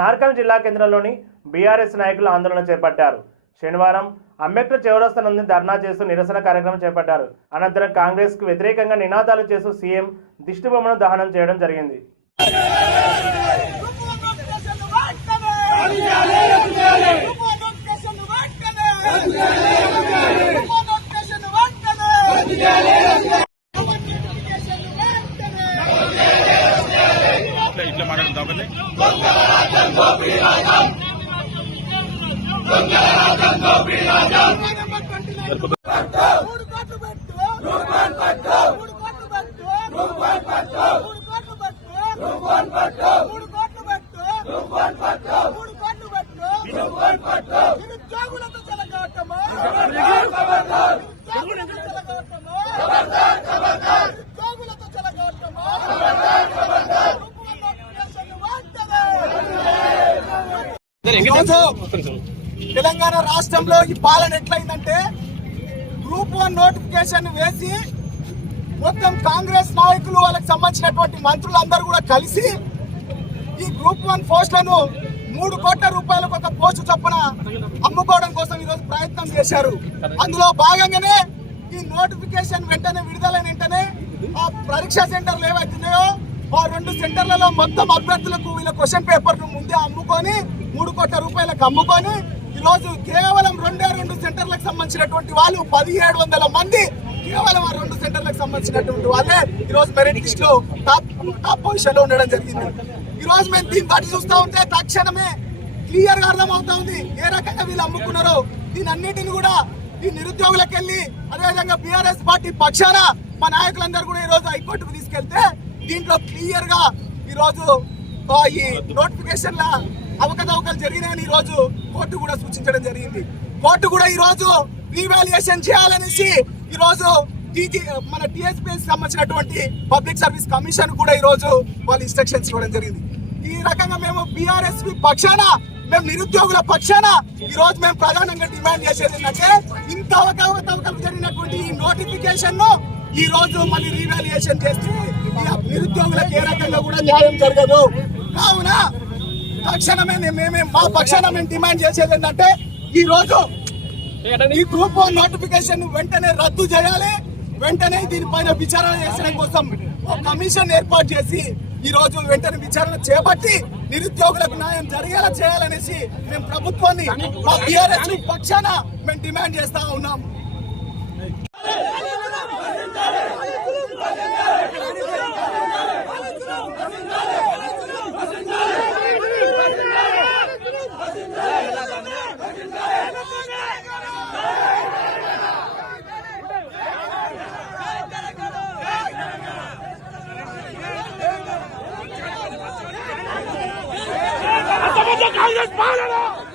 నార్కల్ జిల్లా కేంద్రంలోని బీఆర్ఎస్ నాయకులు ఆందోళన చేపట్టారు. శనివారం అంబేద్కర్ చౌరస్తా నుండి ధర్నా చేస్తూ నిరసన కార్యక్రమం చేపట్టారు. అనంతరం కాంగ్రెస్ కు వ్యతిరేకంగా నినాదాలు చేస్తూ సీఎం దిష్టిబొమ్మను దహనం చేయడం జరిగింది. తెలంగాణ రాష్ట్రంలో ఈ పాలన ఎట్లయిందంటే గ్రూప్ 1 నోటిఫికేషన్ వేసి మొత్తం కాంగ్రెస్ నాయకులు వాళ్ళకి సంబంధించినటువంటి మంత్రులందరూ కూడా కలిసి ఈ గ్రూప్ 1 పోస్టులను 3 కోట్ల రూపాయలకు ఒక పోస్టు చొప్పున అమ్ముకోవడం కోసం ఈరోజు ప్రయత్నం చేశారు. అందులో భాగంగానే ఈ నోటిఫికేషన్ వెంటనే విడుదలైన వెంటనే ఆ పరీక్షా సెంటర్లు ఏవైతున్నాయో ఆ 2 సెంటర్లలో మొత్తం అభ్యర్థులకు వీళ్ళ క్వశ్చన్ పేపర్ను ముందే అమ్ముకొని 3 కోట్ల రూపాయలకు అమ్ముకొని ఈరోజు కేవలం 2 సెంటర్లకు సంబంధించినటువంటి వాళ్ళు 1700 మంది కేవలం ఆ 2 సెంటర్లకు సంబంధించినటువంటి వాళ్ళే ఈరోజు మెరిట్ లిస్ట్ లో టాప్ పొజిషన్ లో ఉండడం జరిగింది. ఈ రోజు మేము దీన్ని బట్టి చూస్తూ ఉంటే తక్షణమే క్లియర్ గా అర్థమవుతా ఉంది ఏ రకంగా వీళ్ళు అమ్ముకున్నారో. దీని అన్నిటిని కూడా ఈ నిరుద్యోగులకు వెళ్ళి అదేవిధంగా బీఆర్ఎస్ పార్టీ పక్షాన మా నాయకులందరూ కూడా ఈ రోజు హైకోర్టుకు తీసుకెళ్తే దీంట్లో క్లియర్ గా ఈ రోజు ఈ నోటిఫికేషన్ల అవకతవకలు జరిగినాయని ఈ రోజు కోర్టు కూడా సూచించడం జరిగింది. కోర్టు కూడా ఈ రోజు రీవాల్యుయేషన్ చేయాలనేసి ఈ రోజు మన టీఎస్పీఎస్ సంబంధించినటువంటి పబ్లిక్ సర్వీస్ కమిషన్ కూడా ఈ రోజు వాళ్ళు ఇన్స్ట్రక్షన్స్ ఇవ్వడం జరిగింది. ఈ రకంగా మేము బీఆర్ఎస్పీ పక్షాన మేము నిరుద్యోగుల పక్షాన ఈ రోజు మేము ప్రధానంగా డిమాండ్ చేసేది ఏంటంటే ఇంత అవకతవకలు జరిగినటువంటి ఈ నోటిఫికేషన్ ను ఈ రోజు మళ్ళీ రీవాల్యుయేషన్ చేసి నిరుద్యోగులకు ఏ రకంగా కూడా న్యాయం జరగదు. కావున తక్షణమే మా పక్షాన మేము డిమాండ్ చేసేది ఏంటంటే ఈ రోజు ఈ గ్రూప్ 1 నోటిఫికేషన్ వెంటనే రద్దు చేయాలి. వెంటనే దీనిపైన విచారణ చేసడం కోసం ఒక కమిషన్ ఏర్పాటు చేసి ఈ రోజు వెంటనే విచారణ చేపట్టి నిరుద్యోగులకు న్యాయం జరిగేలా చేయాలనేసి మేము ప్రభుత్వాన్ని మా బీఆర్ఎస్ పక్షాన మేము డిమాండ్ చేస్తా ఉన్నాం. Kansas Palana!